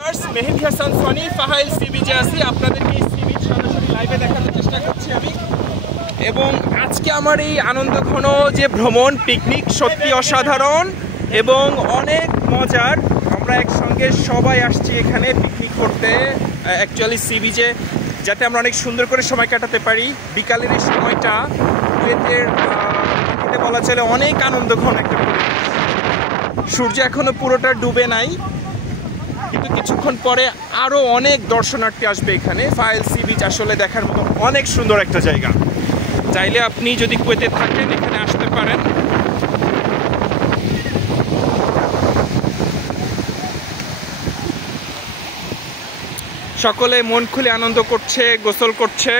মেহেদী Hasan Sony ফাহাইল C বিচে আছি, আপনাদেরকে এই সি বিচ সরাসরি লাইভে দেখানোর চেষ্টা করছি আমি। এবং আজকে আমার এই আনন্দঘন যে ভ্রমণ পিকনিক সত্যি অসাধারণ এবং অনেক মজার। আমরা একসঙ্গে সবাই আসছি এখানে পিকনিক করতে, অ্যাকচুয়ালি সি বিচে, যাতে আমরা অনেক সুন্দর করে সময় কাটাতে পারি। বিকালের এই সময়টা কুয়েতের বলা চলে অনেক আনন্দঘন একটা পরিবেশ। সূর্য এখনো পুরোটা ডুবে নাই, কিন্তু কিছুক্ষণ পরে আরো অনেক দর্শনার্থী আসবে এখানে। ফাহাইল সি বিচ আসলে দেখার মতো অনেক সুন্দর একটা জায়গা। চাইলে আপনি যদি কুয়েতে থাকেন এখানে আসতে পারেন। সকলে মন খুলে আনন্দ করছে, গোসল করছে।